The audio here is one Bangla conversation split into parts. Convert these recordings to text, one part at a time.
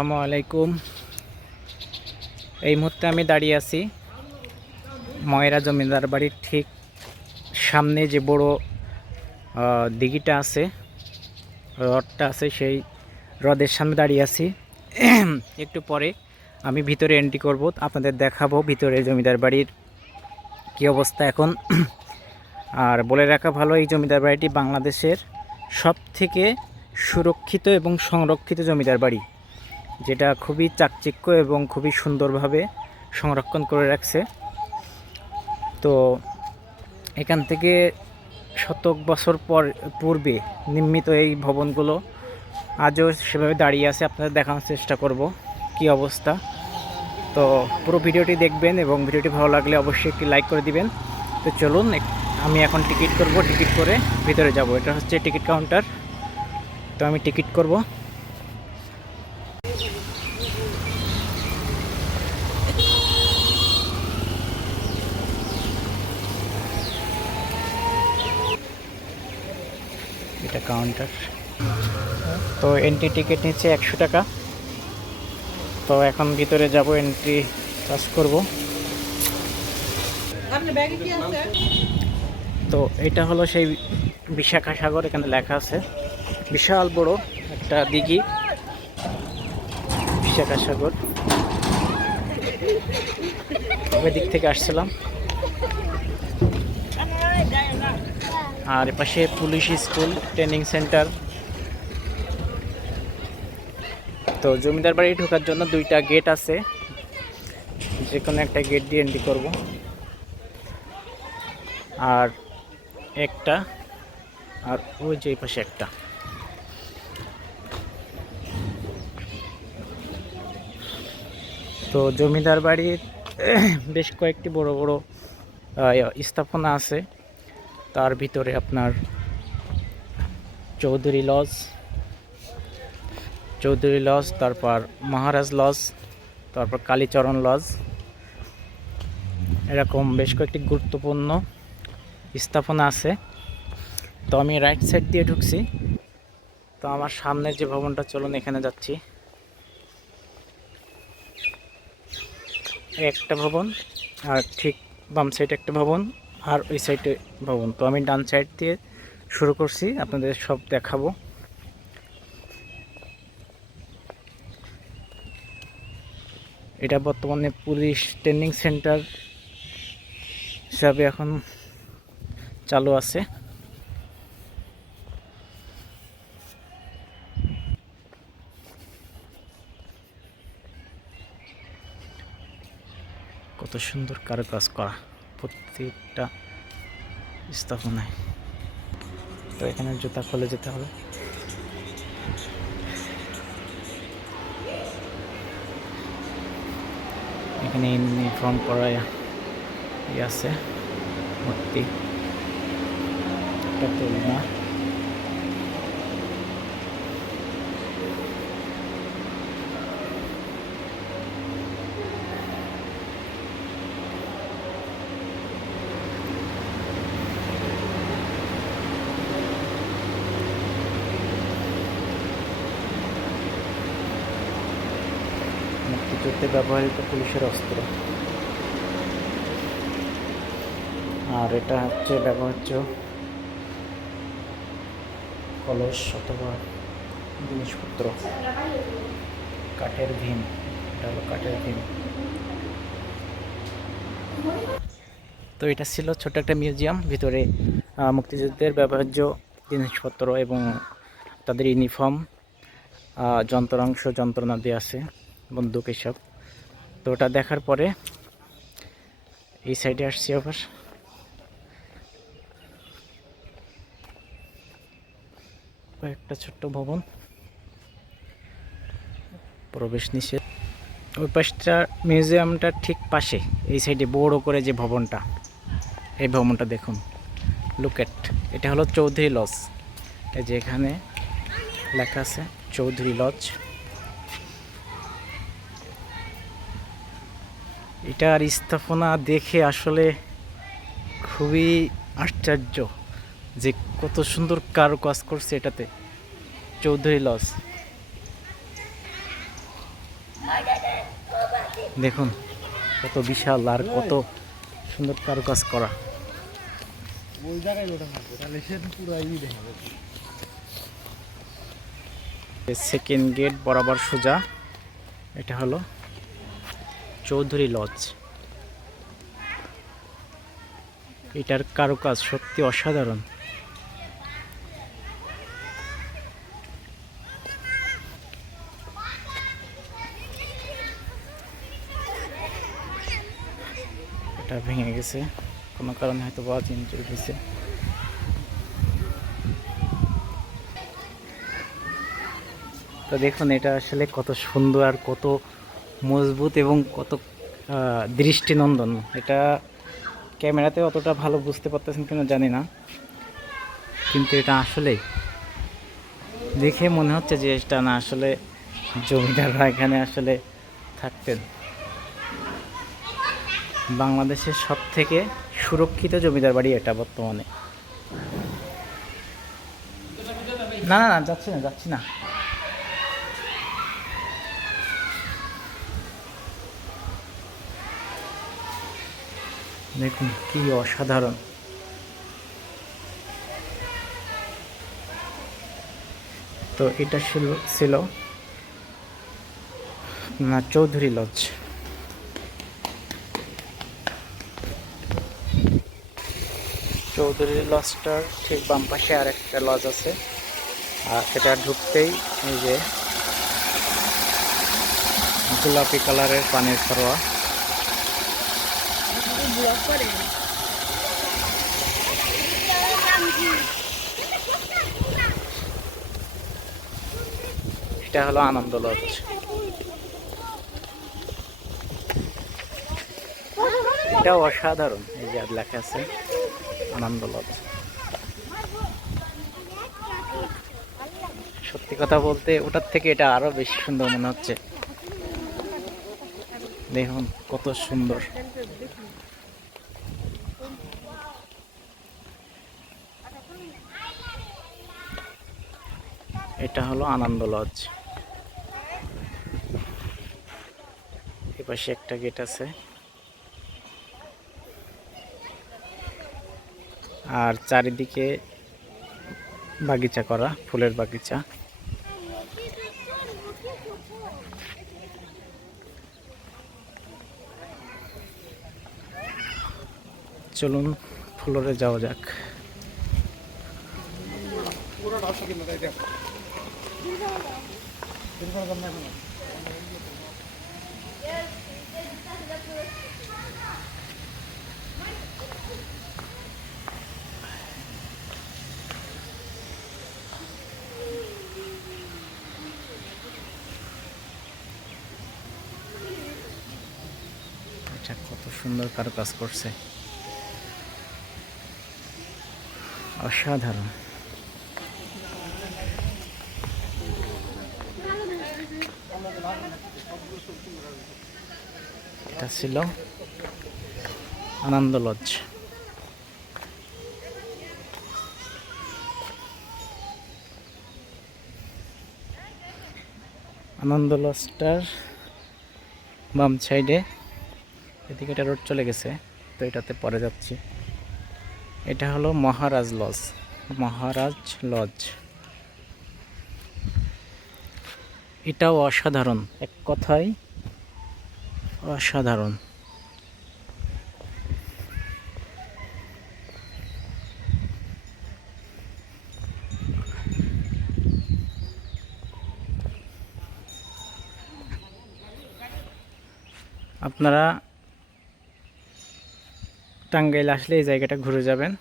আসসালামু আলাইকুম। এই মুহূর্তে আমি দাঁড়িয়ে আছি ময়রা জমিদার বাড়ির ঠিক সামনে যে বড় দিঘিটা আছে হ্রদটা আছে, সেই হ্রদের সামনে দাঁড়িয়ে আছি। একটু পরে আমি ভিতরে এন্ট্রি করব, আপনাদের দেখাবো ভিতরে জমিদার বাড়ির কী অবস্থা এখন। আর বলে রাখা ভালো, এই জমিদার বাড়িটি বাংলাদেশের সব থেকে সুরক্ষিত এবং সংরক্ষিত জমিদার বাড়ি। যেটা খুবই চাকচিক্য এবং খুবই সুন্দরভাবে সংরক্ষণ করে রাখছে। তো এখান থেকে শতক বছর পর, পূর্বে নির্মিত এই ভবনগুলো আজও সেভাবে দাঁড়িয়ে আছে। আপনাদের দেখানোর চেষ্টা করব কি অবস্থা। তো পুরো ভিডিওটি দেখবেন এবং ভিডিওটি ভালো লাগলে অবশ্যই একটি লাইক করে দিবেন। তো চলুন আমি এখন টিকিট করব। টিকিট করে ভিতরে যাব। এটা হচ্ছে টিকিট কাউন্টার। তো আমি টিকিট করব। এটা কাউন্টার তো এন্ট্রি টিকিট নিচ্ছে একশো টাকা। তো এখন ভিতরে যাব এন্ট্রি চার্জ করব। তো এটা হলো সেই বিশাখা সাগর এখানে লেখা আছে। বিশাল বড় একটা দিঘি। বিশাখা ওই দিক থেকে আসছিলাম। আর এপাশে পুলিশ স্কুল, ট্রেনিং সেন্টার। তো জমিদার বাড়ি ঢোকার জন্য দুইটা গেট আছে। যে কোনো একটা গেট দিয়ে এন্ট্রি করব। আর একটা, আর ওই যে পাশে একটা। তো জমিদার বাড়ির, বেশ কয়েকটি বড় বড় স্থাপনা আছে। তার ভিতরে আপনার চৌধুরী লজ চৌধুরী লজ, তারপর মহারাজ লজ, তারপর কালীচরণ লজ। এরকম বেশ কয়েকটি গুরুত্বপূর্ণ স্থাপনা আছে। তো আমি রাইট সাইড দিয়ে ঢুকছি। তো আমার সামনের যে ভবনটা, চলুন এখানে যাচ্ছি। একটা ভবন আর ঠিক বাম সাইডে একটা ভবন আর ওই সাইডে ভবন। তো আমি ডান সাইড দিয়ে শুরু করছি, আপনাদের সব দেখাবো। এটা বর্তমানে পুলিশ ট্রেনিং সেন্টার হিসাবে এখন চালু আছে। কত সুন্দর কারুকাজ করা। প্রত্যেকটা স্থাপনায়। তো এখানে জুতা খুলে যেতে হবে। এখানে ইউনিফর্ম ইয়ে আছে। মূর্তি। একটা তুলনা। ব্যবহৃত পুলিশের অস্ত্র। আর এটা হচ্ছে ব্যবহার্য কলস অথবা জিনিসপত্র। কাঠের ভীম এটা হলো কাঠের ভীম। তো এটা ছিল ছোট একটা মিউজিয়াম ভিতরে মুক্তিযুদ্ধের ব্যবহার্য জিনিসপত্র এবং তাদের ইউনিফর্ম আহ, যন্ত্রণা দিয়ে আছে বন্দুক এসব। তো ওটা দেখার পরে এই সাইডে আসছি আবার। একটা ছোট্ট ভবন। প্রবেশ নিষেধ। ওই পাশটা মিউজিয়ামটার ঠিক পাশে, এই সাইডে বড় করে যে ভবনটা, এই ভবনটা দেখুন। লুকেট এটা হলো চৌধুরী লজ এই যে এখানে লেখা আছে, চৌধুরী লজ এটার স্থাপনা দেখে আসলে খুবই আশ্চর্য যে কত সুন্দর কারুকাজ করছে এটাতে। চৌধুরী লজ। দেখুন, কত বিশাল আর কত সুন্দর কারুকাজ করা। সেকেন্ড গেট বরাবর সোজা। এটা হলো চৌধুরী লজ। এটার কারুকাজ সত্যি অসাধারণ। এটা ভেঙে গেছে। কোনো কারণে হয়তো বা ইঞ্জুরি হয়েছে। তো দেখুন, এটা আসলে কত সুন্দর আর কত মজবুত এবং কত দৃষ্টিনন্দন। এটা ক্যামেরাতে অতটা ভালো বুঝতে পারতেছেন কিনা জানি না। কিন্তু এটা আসলেই। দেখে মনে হচ্ছে যে এটা না আসলে জমিদাররা এখানে আসলে থাকতেন। বাংলাদেশের সব থেকে সুরক্ষিত জমিদার বাড়ি এটা বর্তমানে। না না না, যাচ্ছি না যাচ্ছি না। দেখুন, কি অসাধারণ। তো এটা ছিল ছিল, না, চৌধুরী লজ। চৌধুরী লজটার ঠিক বাম পাশে আর একটা লজ আছে। আর সেটা ঢুকতেই এই যে, গোলাপি কালারের পানির সরোয়া এটা হলো আনন্দ লজ। এটা অসাধারণ, এই যে লেখা আছে, আনন্দ লজ। সত্যি কথা বলতে, ওটার থেকে এটা আরও বেশি সুন্দর মনে হচ্ছে। দেখুন, কত সুন্দর এটা হলো আনন্দ লজ। এ পাশে একটা গেট আছে। আর চারিদিকে বাগিচা করা, ফুলের বাগিচা। চলুন, ফ্লোরে যাওয়া যাক। কত সুন্দর কারও কাজ করছে। অসাধারণ। ছিল। আনন্দ লজ। আনন্দ লজটার বাম সাইডে এদিকে একটা রোড চলে গেছে, তো এটাতে পরে যাচ্ছি। এটা হলো মহারাজ লজ মহারাজ লজ। এটাও অসাধারণ, এক কথায় অসাধারণ। আপনারা টাঙ্গাইল আসলে এই জায়গাটা ঘুরে যাবেন।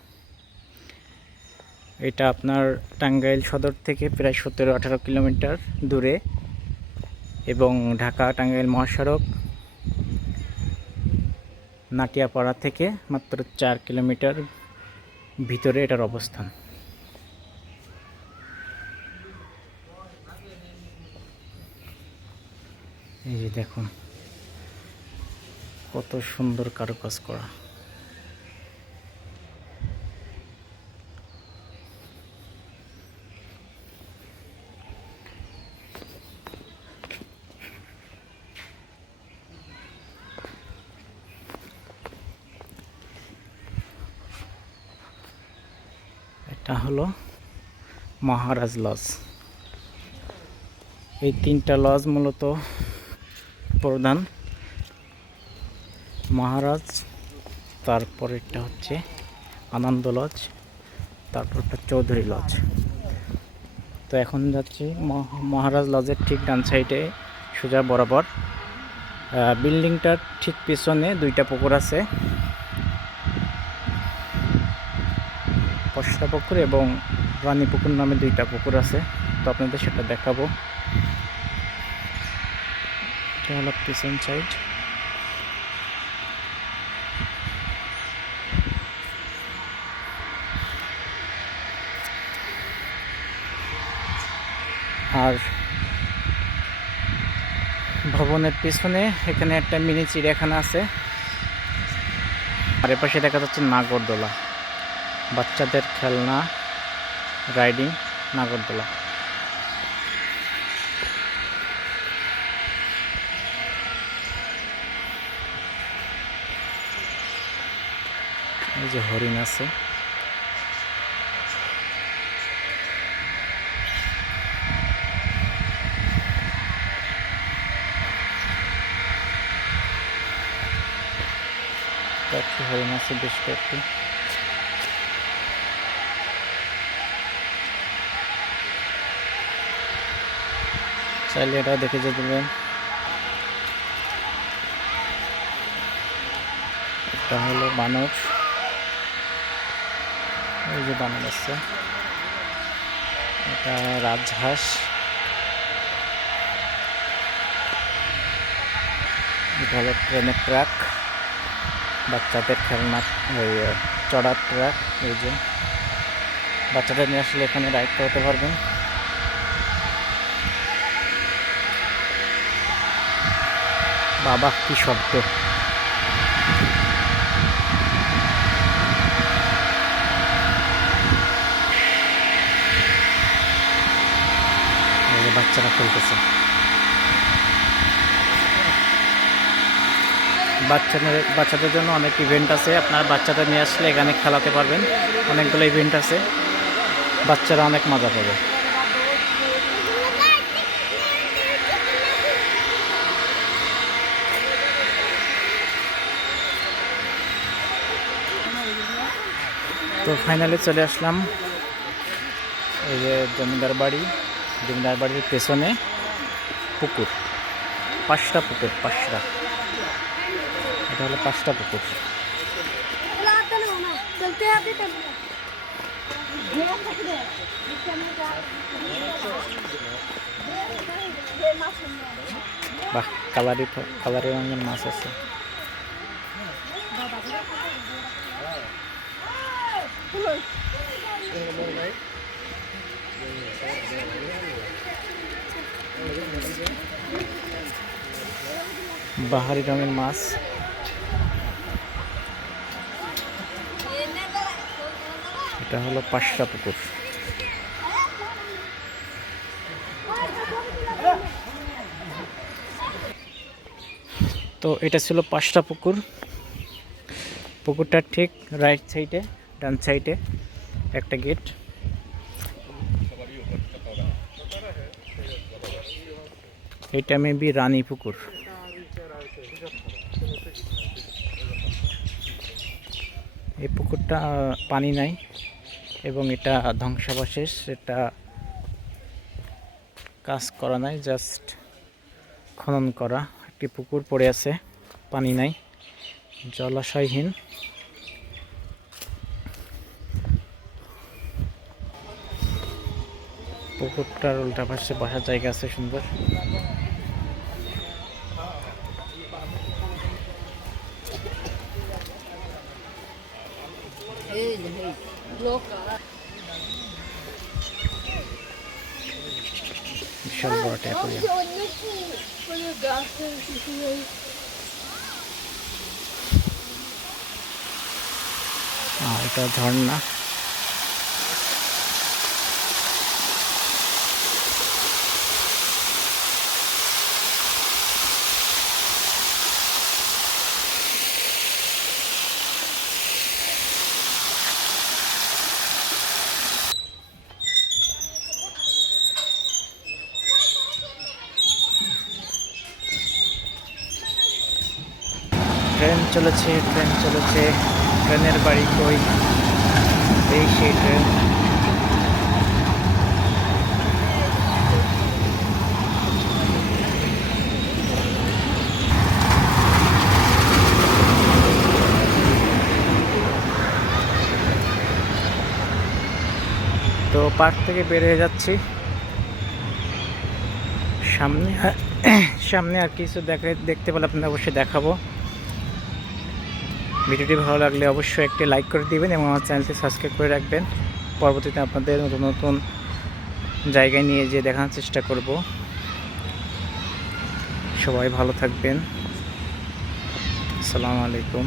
এটা আপনার টাঙ্গাইল সদর থেকে প্রায় সতেরো আঠারো কিলোমিটার দূরে এবং ঢাকা টাঙ্গাইল মহাসড়ক নাটিয়াপাড়া থেকে মাত্র চার কিলোমিটার ভিতরে এটার অবস্থান। এই যে দেখুন, কত সুন্দর কারুকাজ করা। এটা হলো মহারাজ লজ। এই তিনটা লজ মূলত প্রধান। মহারাজ, তারপরেরটা হচ্ছে আনন্দ লজ, তারপরটা চৌধুরী লজ। তো এখন যাচ্ছি মহ- মহারাজ লজের ঠিক ডান সাইডে সোজা বরাবর। বিল্ডিংটার ঠিক পিছনে দুইটা পুকুর আছে। পশরা পুকুর এবং রানী পুকুর নামে দুইটা পুকুর আছে। তো আপনাদের সেটা দেখাবো। এটা সাইড আর ভবনের পিছনে এখানে একটা মিনি চিড়িয়াখানা আছে। আর এপাশে দেখা যাচ্ছে নাগরদোলা। বাচ্চাদের খেলনা রাইডিং নাগরদোলা। এই যে হরিণ আছে। হরিণ আছে বেশ কয়েকটি। চাইলে এটাও দেখে যেতে পারেন। এটা হলো বানর। এই যে বানর আছে। এটা রাজহাঁস। এটা হলো ট্রেনের ট্র্যাক বাচ্চাদের খেলনা ওই চড়ার ট্র্যাক এই যে। বাচ্চাদের নিয়ে আসলে এখানে রাইড করতে পারবেন। বাবা, কি শব্দ? বাচ্চারা খেলতেছে। বাচ্চাদের বাচ্চাদের জন্য অনেক ইভেন্ট আছে। আপনার বাচ্চাদের নিয়ে আসলে এখানে খেলাতে পারবেন। অনেকগুলো ইভেন্ট আছে। বাচ্চারা অনেক মজা পাবে। তো ফাইনালি চলে আসলাম। এই যে জমিদার বাড়ি, জমিদার বাড়ির পেছনে পুকুর। পাঁচটা পুকুর, পাঁচটা। এটা হলো পাঁচটা পুকুর। বাহ, কালারি কালারি রঙের মাছ আছে। বাহারি রঙের মাছ। এটা হলো পাঁচটা পুকুর। তো এটা ছিল পাঁচটা পুকুর। পুকুরটার ঠিক রাইট সাইডে ডান সাইডে একটা গেট। এটা মেবি রানী পুকুর। এই পুকুরটা পানি নাই এবং এটা ধ্বংসাবশেষ, এটা কাজ করা নাই, জাস্ট খনন করা। একটি পুকুর পড়ে আছে, পানি নাই, জলাশয়হীন। পুকুরটার উল্টা পাশে বসার জায়গা আছে সুন্দর। ঝর্ণা ট্রেন চলেছে, ট্রেন চলেছে, ট্রেনের বাড়ি কই? এই সেই ট্রেন। তো পার্ক থেকে বের হয়ে যাচ্ছি। সামনে সামনে আর কিছু দেখা, দেখতে পেলে আপনাদের অবশ্যই দেখাবো। ভিডিওটি ভালো লাগলে অবশ্যই একটি লাইক করে দিবেন এবং আমার চ্যানেলটি সাবস্ক্রাইব করে রাখবেন। পরবর্তীতে আপনাদের নতুন নতুন জায়গায় নিয়ে যেয়ে দেখানোর চেষ্টা করব। সবাই ভালো থাকবেন। আসসালামু আলাইকুম।